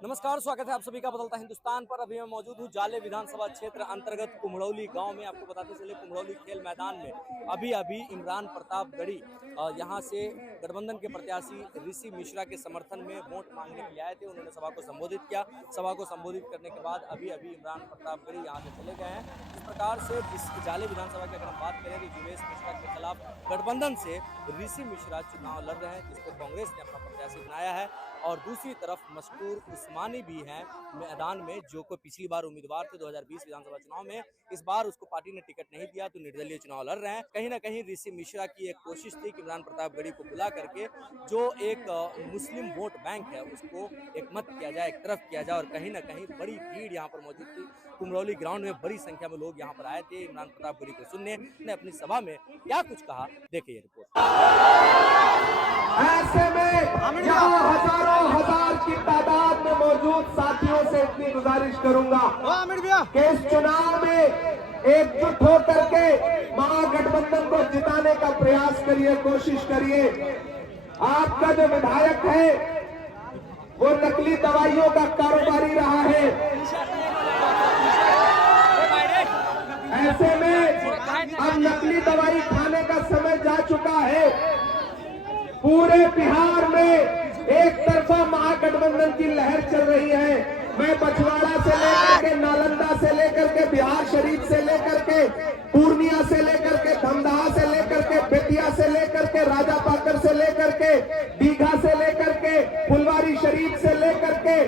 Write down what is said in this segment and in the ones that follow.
नमस्कार, स्वागत है आप सभी का बदलता हिंदुस्तान पर। अभी मैं मौजूद हूँ जाले विधानसभा क्षेत्र अंतर्गत कुम्हड़ौली गांव में। आपको बताते चले कुम्हड़ौली खेल मैदान में अभी इमरान प्रतापगढ़ी यहां से गठबंधन के प्रत्याशी ऋषि मिश्रा के समर्थन में वोट मांगने के लिए आए थे। उन्होंने सभा को संबोधित किया। सभा को संबोधित करने के बाद अभी इमरान प्रतापगढ़ी यहां से चले गए हैं। इस प्रकार से इस जाले विधानसभा की अगर हम बात करें तो जुवेश मिश्रा के खिलाफ गठबंधन से ऋषि मिश्रा चुनाव लड़ रहे हैं, जिसको कांग्रेस ने अपना प्रत्याशी बनाया है। और दूसरी तरफ मशकूर उस्मानी भी हैं मैदान में, जो को पिछली बार उम्मीदवार थे 2020 विधानसभा चुनाव में। इस बार उसको पार्टी ने टिकट नहीं दिया तो निर्दलीय चुनाव लड़ रहे हैं। कहीं ना कहीं ऋषि मिश्रा की एक कोशिश थी कि इमरान प्रतापगढ़ी को बुला करके जो एक मुस्लिम वोट बैंक है उसको एक मत किया जाए, एक तरफ किया जाए। और कहीं ना कहीं बड़ी भीड़ यहाँ पर मौजूद थी। कुम्हड़ौली ग्राउंड में बड़ी संख्या में लोग यहाँ पर आए थे इमरान प्रतापगढ़ी को सुनने। ने अपनी सभा में क्या कुछ कहा, देखिए ये रिपोर्ट। ऐसे में यहाँ हजारों हजार की तादाद में मौजूद साथियों से इतनी गुजारिश करूंगा कि इस चुनाव में एकजुट होकर के महागठबंधन को जिताने का प्रयास करिए, कोशिश करिए। आपका जो विधायक है वो नकली दवाइयों का कारोबारी रहा है। ऐसे में अब नकली दवाई खाने का समय जा चुका है। पूरे बिहार में एक तरफा महागठबंधन की लहर चल रही है। मैं बछवाड़ा से लेकर के नालंदा से लेकर के बिहार शरीफ से लेकर के पूर्णिया से लेकर के धमदाहा से लेकर के बेतिया से लेकर के राजापाकर से लेकर के दीघा से लेकर के फुलवारी शरीफ से लेकर के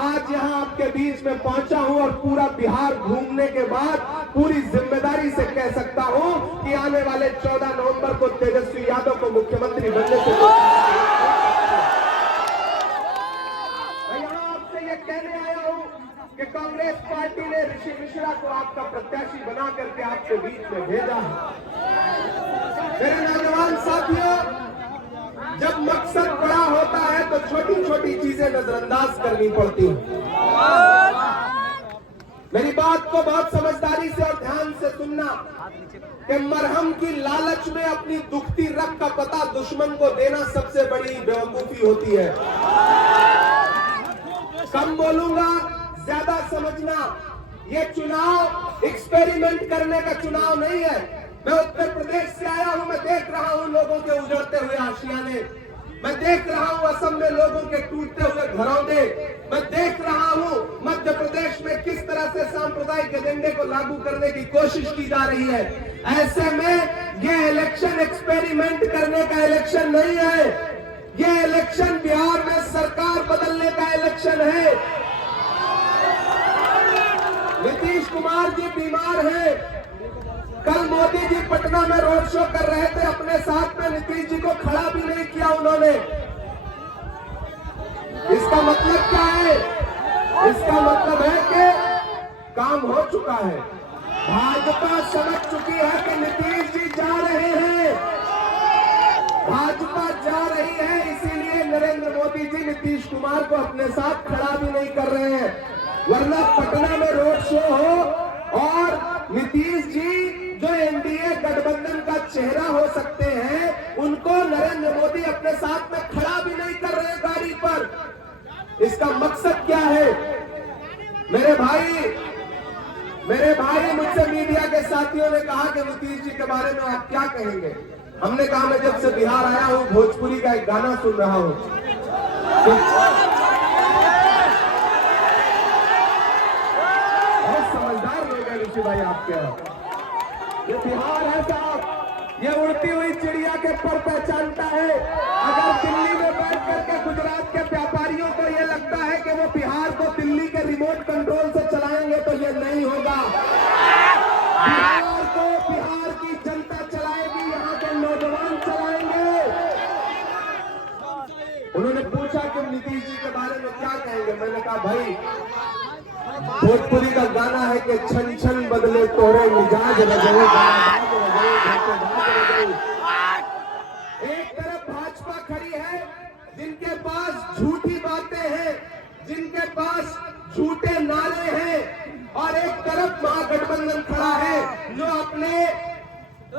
आज यहाँ आपके बीच में पहुंचा हूं। और पूरा बिहार घूमने के बाद पूरी जिम्मेदारी से कह सकता हूं कि आने वाले 14 नवंबर को तेजस्वी यादव को मुख्यमंत्री बनने से मैं यहाँ आपसे ये कहने आया हूं कि कांग्रेस पार्टी ने ऋषि मिश्रा को आपका प्रत्याशी बना करके आपके बीच में भेजा है। मेरे नौजवान साथियों, जब मकसद बड़ा होता है तो छोटी छोटी चीजें नजरअंदाज करनी पड़ती हैं। मेरी बात को बहुत समझदारी से और ध्यान से सुनना कि मरहम की लालच में अपनी दुखती रग का पता दुश्मन को देना सबसे बड़ी बेवकूफी होती है। कम बोलूंगा, ज्यादा समझना। ये चुनाव एक्सपेरिमेंट करने का चुनाव नहीं है। मैं उत्तर प्रदेश से आया हूं, मैं देख रहा हूं लोगों के उजड़ते हुए आशियाने, मैं देख रहा हूं असम में लोगों के टूटते हुए घरौंदे, मैं देख रहा हूं मध्य प्रदेश में किस तरह से सांप्रदायिक एजेंडे को लागू करने की कोशिश की जा रही है। ऐसे में ये इलेक्शन एक्सपेरिमेंट करने का इलेक्शन नहीं है। ये इलेक्शन बिहार में सरकार बदलने का इलेक्शन है। नीतीश कुमार जी बीमार हैं। कल मोदी जी पटना में रोड शो कर रहे थे, अपने साथ में नीतीश जी को खड़ा भी नहीं किया उन्होंने। इसका मतलब क्या है? इसका मतलब है कि काम हो चुका है। भाजपा समझ चुकी है कि नीतीश जी जा रहे हैं, भाजपा जा रही है। इसीलिए नरेंद्र मोदी जी नीतीश कुमार को अपने साथ खड़ा भी नहीं कर रहे हैं। वरना पटना में रोड शो हो और नीतीश जी जो एनडीए गठबंधन का चेहरा हो सकते हैं, उनको नरेंद्र मोदी अपने साथ में खड़ा भी नहीं कर रहे गाड़ी पर। इसका मकसद क्या है? मेरे भाई मुझसे मीडिया के साथियों ने कहा कि नीतीश जी के बारे में आप क्या कहेंगे। हमने कहा मैं जब से बिहार आया हूं भोजपुरी का एक गाना सुन रहा हूं। बहुत समझदार लोग हैं ऋषि भाई आपके। ये बिहार है साहब, ये उड़ती हुई चिड़िया के पर पहचानता है। अगर दिल्ली में बैठ करके गुजरात के व्यापारियों को ये लगता है कि वो बिहार को दिल्ली के रिमोट कंट्रोल से चलाएंगे तो ये नहीं होगा। बिहार को बिहार की जनता चलाएगी, यहाँ के नौजवान चलाएंगे। उन्होंने पूछा कि नीतीश जी के बारे में क्या कहेंगे। मैंने कहा भाई भोजपुरी का गाना है कि छन छन बदले तोरे मिजाज रजवे। एक तरफ भाजपा खड़ी है जिनके पास झूठी बातें हैं, जिनके पास झूठे नारे हैं, और एक तरफ महागठबंधन खड़ा है जो अपने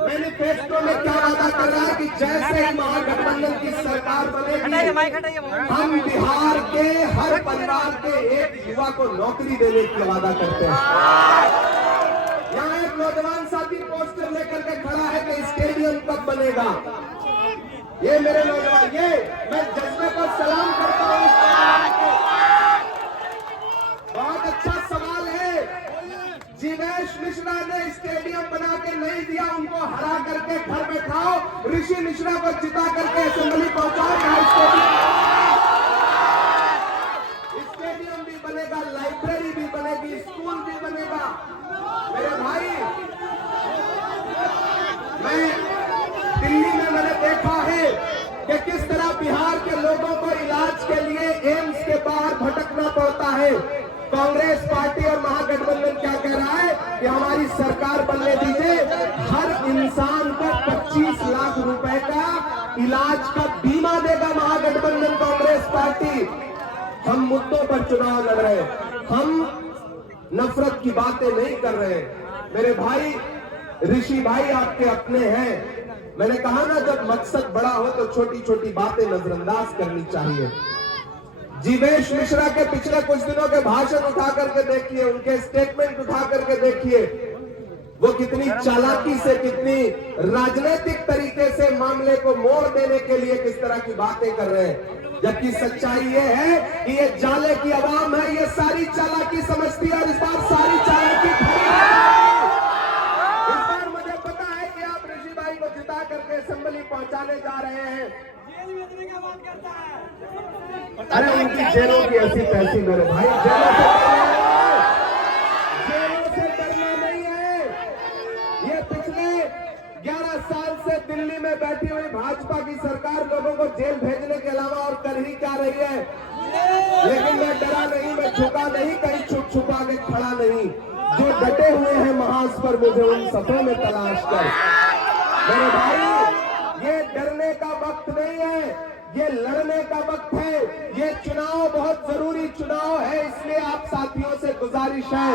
मैनिफेस्टो में क्या वादा कर रहा है कि जैसे ही महागठबंधन की सरकार बनेगी हम बिहार के हर परिवार के एक युवा को नौकरी देने की वादा करते हैं। यहाँ एक नौजवान साथी पोस्टर लेकर के खड़ा है कि स्टेडियम कब बनेगा। ये मेरे नौजवान, ये मैं जज्बे को सलाम करता हूँ। बहुत अच्छा सवाल है। जीवेश मिश्रा ने स्टेडियम बना के नहीं दिया, उनको हरा करके घर बैठाओ, ऋषि मिश्रा को जिता करके असेंबली पहुंचाओ। स्टेडियम भी बनेगा, लाइब्रेरी भी बनेगी, स्कूल भी बनेगा। मेरे भाई, मैं दिल्ली में मैंने देखा है कि किस तरह बिहार के लोगों को इलाज के लिए एम्स के बाहर भटकना पड़ता है। कांग्रेस पार्टी और महागठबंधन क्या कह रहा है कि हमारी सरकार बनने दीजिए, हर इंसान को 25 लाख रुपए का इलाज का बीमा देगा महागठबंधन कांग्रेस पार्टी। हम मुद्दों पर चुनाव लड़ रहे हैं, हम नफरत की बातें नहीं कर रहे हैं। मेरे भाई, ऋषि भाई आपके अपने हैं। मैंने कहा ना, जब मकसद बड़ा हो तो छोटी छोटी बातें नजरअंदाज करनी चाहिए। जीवेश मिश्रा के पिछले कुछ दिनों के भाषण उठा करके देखिए, उनके स्टेटमेंट उठा करके देखिए, वो कितनी चालाकी से, कितनी राजनीतिक तरीके से मामले को मोड़ देने के लिए किस तरह की बातें कर रहे हैं। जबकि सच्चाई ये है कि ये जाले की आवाम है, ये सारी चालाकी समझती है और इस बार सारी चालाकी इस बार मुझे पता है कि आप ऋषि भाई को जिता करके असेंबली पहुंचाने जा रहे हैं। अरे उनकी जेलों की ऐसी तैसी मेरे भाई, जेलों से डरना नहीं है। ये पिछले 11 साल से दिल्ली में बैठी हुई भाजपा की सरकार लोगों को जेल भेजने के अलावा और कर ही क्या रही है। लेकिन मैं डरा नहीं, मैं झुका नहीं, कहीं छुप छुपा के खड़ा नहीं। जो डटे हुए हैं महाज पर, मुझे उन सफों में तलाश कर। मेरे भाई, ये डरने का वक्त नहीं है, ये लड़ने का वक्त है। ये चुनाव बहुत जरूरी चुनाव है, इसलिए आप साथियों से गुजारिश है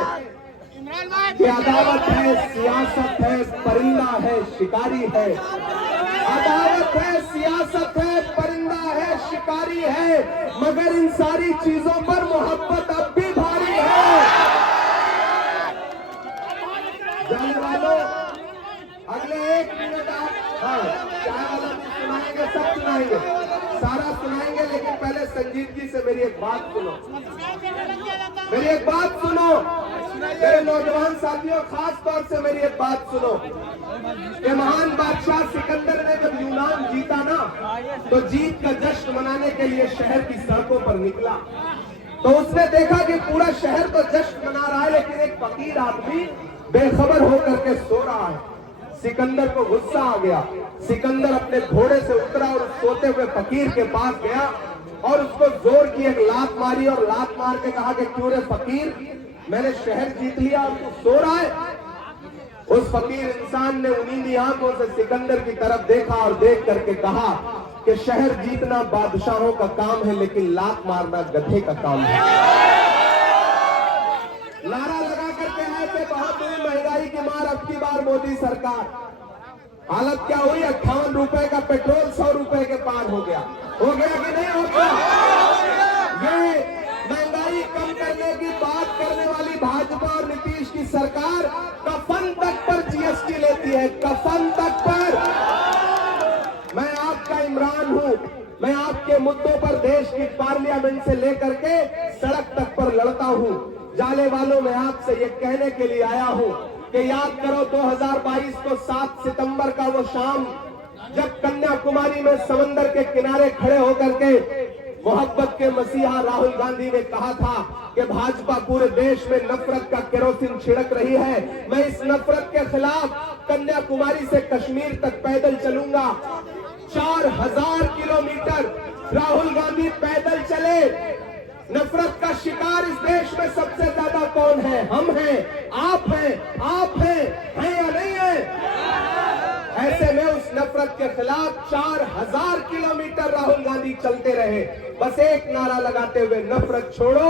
कि अदावत है, सियासत है, परिंदा है, शिकारी है। अदावत है, सियासत है, परिंदा है, शिकारी है, मगर इन सारी चीजों पर मोहब्बत अब भी भारी है। जाने वालों, अगले 1 मिनट आप चाय वाला भी सुनाएंगे, सब सुनाएंगे, सारा सुनाएंगे, लेकिन पहले संजीव जी से मेरी एक बात सुनो, मेरी एक बात सुनो। मेरे नौजवान साथियों, खास तौर से मेरी एक बात सुनो कि महान बादशाह सिकंदर ने जब यूनान जीता ना, तो जीत का जश्न मनाने के लिए शहर की सड़कों पर निकला। तो उसने देखा कि पूरा शहर तो जश्न मना रहा है, लेकिन एक फकीर आदमी बेखबर होकर के सो रहा है। सिकंदर को गुस्सा आ गया। सिकंदर अपने घोड़े से उतरा और उस सोते हुए फकीर के पास गया और उसको जोर की एक लात मारी और लात मार के कहा कि क्यों रे फकीर, मैंने शहर जीत लिया और तू सो रहा है। उस फकीर इंसान ने उन्हीं आंखों से सिकंदर की तरफ देखा और देख करके कहा कि शहर जीतना बादशाहों का काम है, लेकिन लात मारना गधे का काम है। नारा लगा करके आए थे, बहुत बड़ी महंगाई की मार, अब की बार मोदी सरकार। हालत क्या हुई, 58 रुपए का पेट्रोल 100 रुपए के पार हो गया कि नहीं हो गया। ये महंगाई कम करने की बात करने वाली भाजपा और नीतीश की सरकार कफन तक पर जीएसटी लेती है, कफन तक पर। मैं आपका इमरान हूं, मैं आपके मुद्दों पर देश की पार्लियामेंट से लेकर के सड़क तक पर लड़ता हूं। जाले वालों, मैं आपसे ये कहने के लिए आया हूं कि याद करो 2022 को 7 सितंबर का वो शाम, जब कन्याकुमारी में समंदर के किनारे खड़े होकर के मोहब्बत के मसीहा राहुल गांधी ने कहा था कि भाजपा पूरे देश में नफरत का केरोसिन छिड़क रही है। मैं इस नफरत के खिलाफ कन्याकुमारी से कश्मीर तक पैदल चलूंगा। 4000 किलोमीटर राहुल गांधी पैदल चले। नफरत का शिकार इस देश में सबसे ज्यादा कौन है? हम हैं, आप हैं, आप हैं या नहीं है? ऐसे में उस नफरत के खिलाफ 4000 किलोमीटर राहुल गांधी चलते रहे, बस एक नारा लगाते हुए, नफरत छोड़ो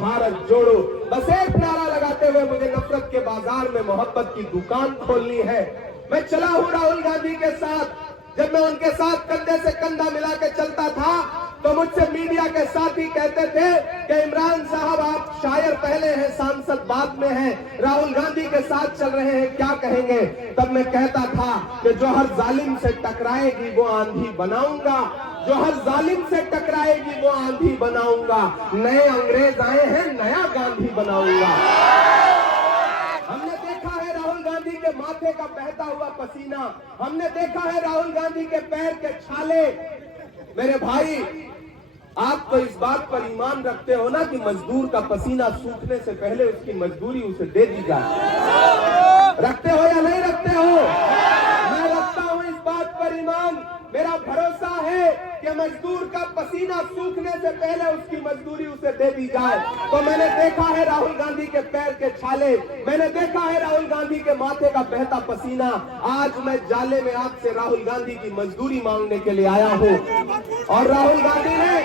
भारत जोड़ो। बस एक नारा लगाते हुए, मुझे नफरत के बाजार में मोहब्बत की दुकान खोलनी है। मैं चला हूं राहुल गांधी के साथ। जब मैं उनके साथ कंधे से कंधा मिला के चलता था तो मुझसे मीडिया के साथी कहते थे कि इमरान साहब आप शायर पहले हैं, सांसद बाद में हैं, राहुल गांधी के साथ चल रहे हैं, क्या कहेंगे? तब मैं कहता था कि जो हर जालिम से टकराएगी वो आंधी बनाऊंगा, जो हर जालिम से टकराएगी वो आंधी बनाऊंगा। नए अंग्रेज आए हैं, नया गांधी बनाऊंगा। हमने देखा है राहुल गांधी के माथे का बहता हुआ पसीना, हमने देखा है राहुल गांधी के पैर के छाले। मेरे भाई, आप तो इस बात पर ईमान रखते हो ना कि मजदूर का पसीना सूखने से पहले उसकी मजदूरी उसे दे दी जाए। रखते हो या नहीं रखते हो? मैं रखता हूं इस बात पर ईमान। मेरा भरोसा है कि मजदूर का पसीना सूखने से पहले उसकी मजदूरी उसे दे दी जाए। तो मैंने देखा है राहुल गांधी के पैर के छाले, मैंने देखा है राहुल गांधी के माथे का बहता पसीना। आज मैं जाले में आपसे राहुल गांधी की मजदूरी मांगने के लिए आया हूं और राहुल गांधी ने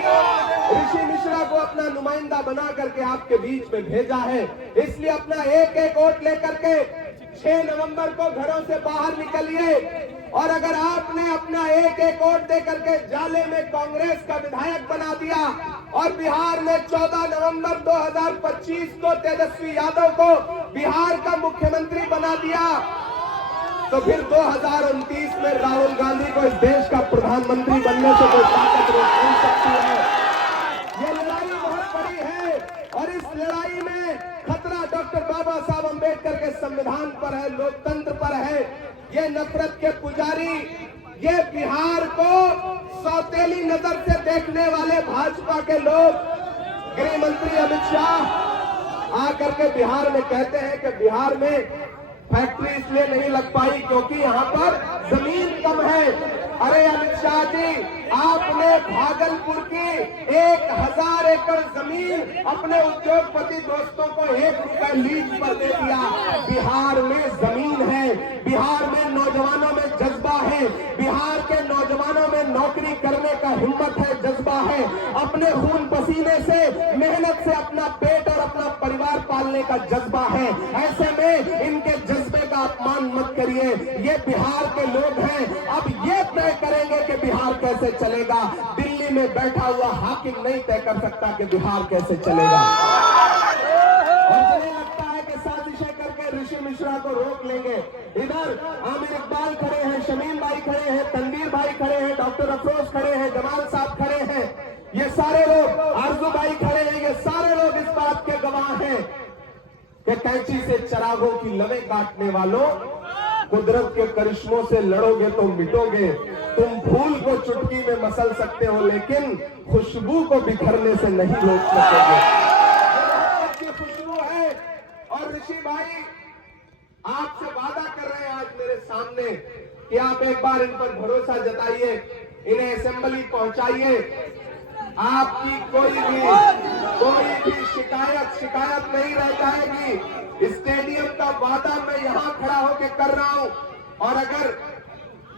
ऋषि मिश्रा को अपना नुमाइंदा बना करके आपके बीच में भेजा है। इसलिए अपना एक एक वोट लेकर के 6 नवंबर को घरों से बाहर निकलिए और अगर आपने अपना एक एक वोट दे करके जाले में कांग्रेस का विधायक बना दिया और बिहार में 14 नवंबर 2025 को तेजस्वी यादव को बिहार का मुख्यमंत्री बना दिया तो फिर 2029 में राहुल गांधी को इस देश का प्रधानमंत्री बनने से कोई ताकत रोक नहीं सकती है। ये लड़ाई बहुत बड़ी है और इस लड़ाई में खतरा डॉक्टर बाबा साहब अम्बेडकर के संविधान पर है, लोकतंत्र पर है। ये नफरत के पुजारी, ये बिहार को सौतेली नजर से देखने वाले भाजपा के लोग, गृह मंत्री अमित शाह आकर के बिहार में कहते हैं कि बिहार में फैक्ट्री इसलिए नहीं लग पाई क्योंकि यहाँ पर जमीन कम है। अरे अमित शाह जी, आपने भागलपुर की 1000 एकड़ जमीन अपने उद्योगपति दोस्तों को 1 रुपए लीज पर दे दिया। बिहार में जमीन है, बिहार में नौजवानों में जज्बा है, बिहार के नौजवानों में नौकरी करने का हिम्मत है, जज्बा है, अपने खून पसीने से मेहनत से अपना पेट और अपना परिवार पालने का जज्बा है। ऐसे में इनके जज्बे का अपमान मत करिए। ये बिहार के लोग हैं, अब ये तय करेंगे कि बिहार कैसे चलेगा। दिल्ली में बैठा हुआ हाकिम नहीं तय कर सकता कि बिहार कैसे चलेगा। और मुझे लगता है कि साजिशें करके ऋषि मिश्रा को रोक लेंगे। इधर आमिर इकबाल खड़े हैं, शमीम भाई खड़े हैं, तनवीर भाई खड़े हैं, डॉक्टर अफरोज खड़े हैं, जमाल साहब खड़े हैं, ये सारे लोग, आरजू भाई खड़े हैं, ये सारे लोग इस बात के गवाह हैं कि कैंची से चरागों की लवें काटने वालों, कुदरत के करिश्मों से लड़ोगे तो मिटोगे। तुम फूल को चुटकी में मसल सकते हो लेकिन खुशबू को बिखरने से नहीं रोक सकोगे। अच्छी खुशबू है और ऋषि भाई आपसे वादा कर रहे हैं आज मेरे सामने कि आप एक बार इन पर भरोसा जताइए, इन्हें असेंबली पहुंचाइए। आपकी कोई भी शिकायत नहीं रह जाएगी। स्टेडियम का वादा मैं यहां खड़ा होकर कर रहा हूं और अगर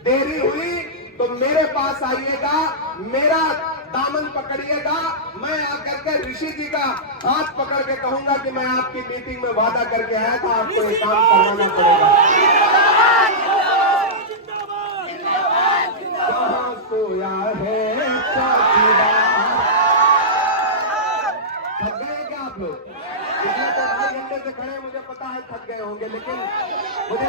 देरी हुई तो मेरे पास आइएगा, मेरा दामन पकड़िएगा, मैं आकर के ऋषि जी का हाथ पकड़ के कहूंगा कि मैं आपकी मीटिंग में वादा करके आया था, आपको एक काम करवाना पड़ेगा। कहां सोया है थक गए क्या आप लोग? पिछले तो 2.5 घंटे से खड़े, मुझे पता है थक गए होंगे, लेकिन मुझे